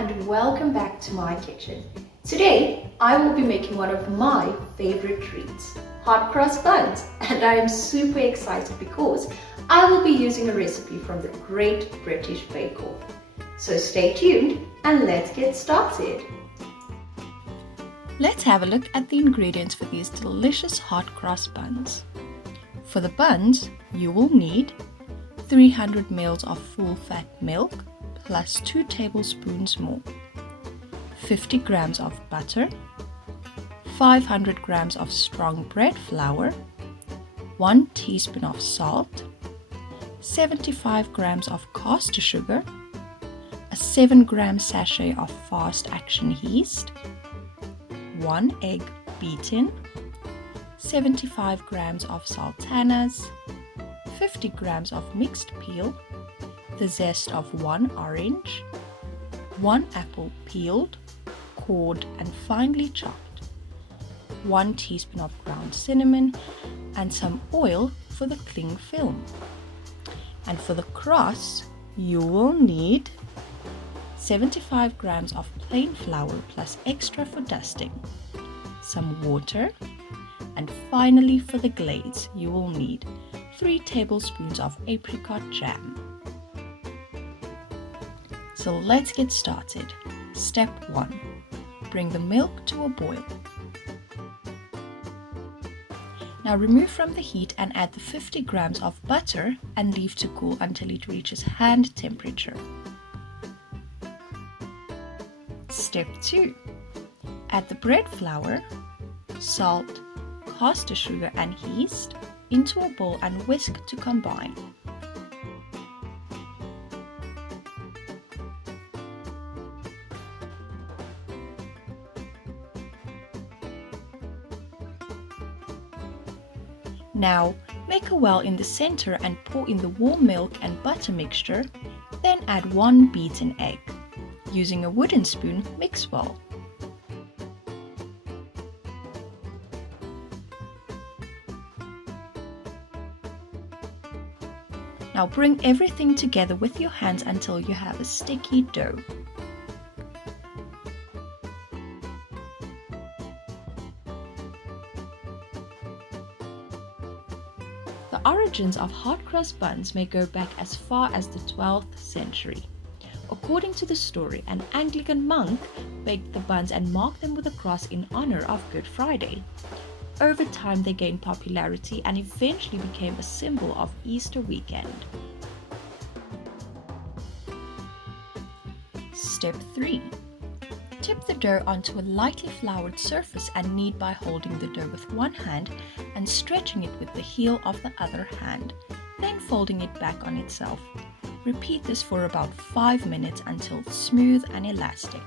and welcome back to my kitchen. Today I will be making one of my favorite treats, hot cross buns, and I am super excited because I will be using a recipe from the Great British Bake Off. So stay tuned and let's get started. Let's have a look at the ingredients for these delicious hot cross buns. For the buns, you will need 300 ml of full-fat milk plus 2 tablespoons more, 50 grams of butter, 500 grams of strong bread flour, 1 teaspoon of salt, 75 grams of caster sugar, a 7-gram sachet of fast-action yeast, 1 egg beaten, 75 grams of sultanas, 50 grams of mixed peel, the zest of 1 orange, 1 apple peeled, cored and finely chopped, 1 teaspoon of ground cinnamon, and some oil for the cling film. And for the cross, you will need 75 grams of plain flour plus extra for dusting, some water, and finally for the glaze, you will need 3 tablespoons of apricot jam. So let's get started. Step 1. Bring the milk to a boil. Now remove from the heat and add the 50 grams of butter and leave to cool until it reaches hand temperature. Step 2. Add the bread flour, salt, caster sugar and yeast into a bowl and whisk to combine. Now, make a well in the center and pour in the warm milk and butter mixture, then add 1 beaten egg. Using a wooden spoon, mix well. Now bring everything together with your hands until you have a sticky dough. The origins of hot cross buns may go back as far as the 12th century. According to the story, an Anglican monk baked the buns and marked them with a cross in honor of Good Friday. Over time, they gained popularity and eventually became a symbol of Easter weekend. Step 3. Tip the dough onto a lightly floured surface and knead by holding the dough with one hand and stretching it with the heel of the other hand, then folding it back on itself. Repeat this for about 5 minutes until smooth and elastic.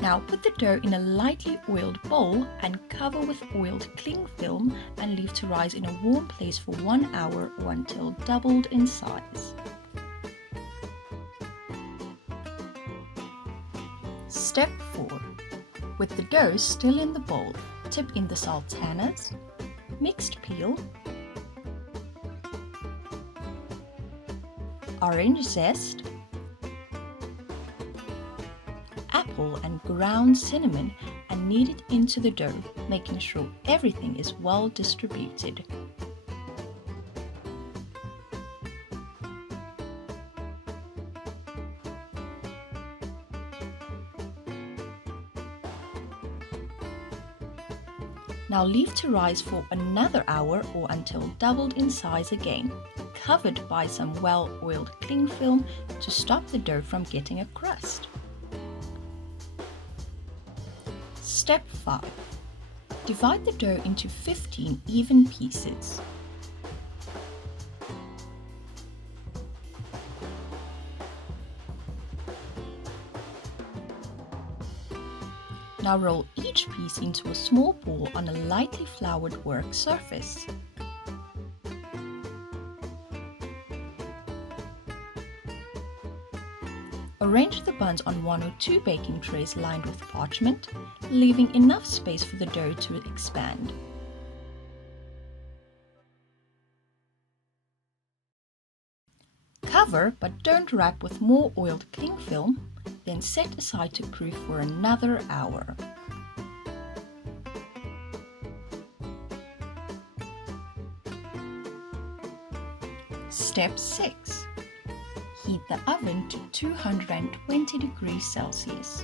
Now put the dough in a lightly oiled bowl and cover with oiled cling film and leave to rise in a warm place for 1 hour or until doubled in size. Step 4. With the dough still in the bowl, tip in the sultanas, mixed peel, orange zest, apple and ground cinnamon and knead it into the dough, making sure everything is well distributed. Now leave to rise for another hour or until doubled in size again, covered by some well-oiled cling film to stop the dough from getting a crust. Step 5. Divide the dough into 15 even pieces. Now roll each piece into a small ball on a lightly floured work surface. Arrange the buns on 1 or 2 baking trays lined with parchment, leaving enough space for the dough to expand. Cover but don't wrap with more oiled cling film, then set aside to proof for another hour. Step 6. Heat the oven to 220 degrees Celsius.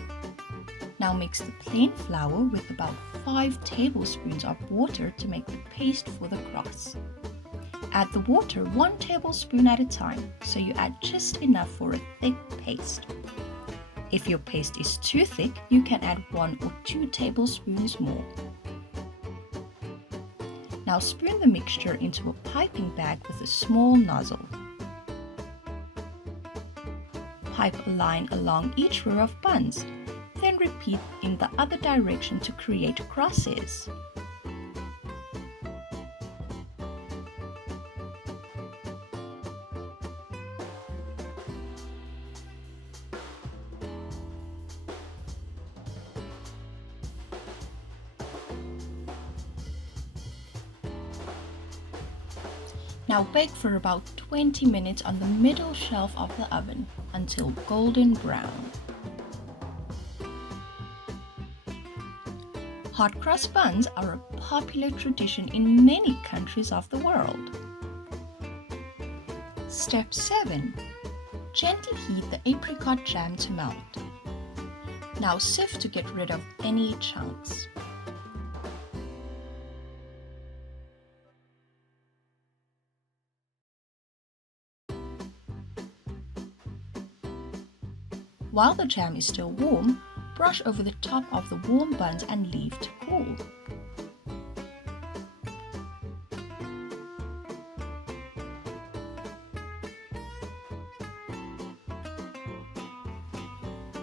Now mix the plain flour with about 5 tablespoons of water to make the paste for the cross. Add the water 1 tablespoon at a time, so you add just enough for a thick paste. If your paste is too thick, you can add 1 or 2 tablespoons more. Now spoon the mixture into a piping bag with a small nozzle. Pipe a line along each row of buns, then repeat in the other direction to create crosses. Now bake for about 20 minutes on the middle shelf of the oven until golden brown. Hot cross buns are a popular tradition in many countries of the world. Step 7. Gently heat the apricot jam to melt. Now sift to get rid of any chunks. While the jam is still warm, brush over the top of the warm buns and leave to cool.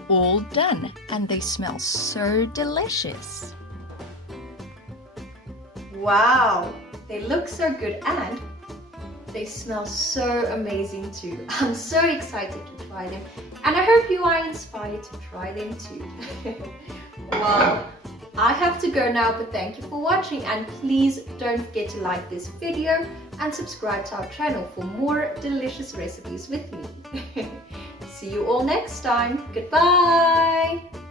All done, and they smell so delicious. Wow, they look so good and they smell so amazing too. I'm so excited to try them, and I hope you are inspired to try them too. Well, I have to go now, but thank you for watching, and please don't forget to like this video and subscribe to our channel for more delicious recipes with me. See you all next time. Goodbye!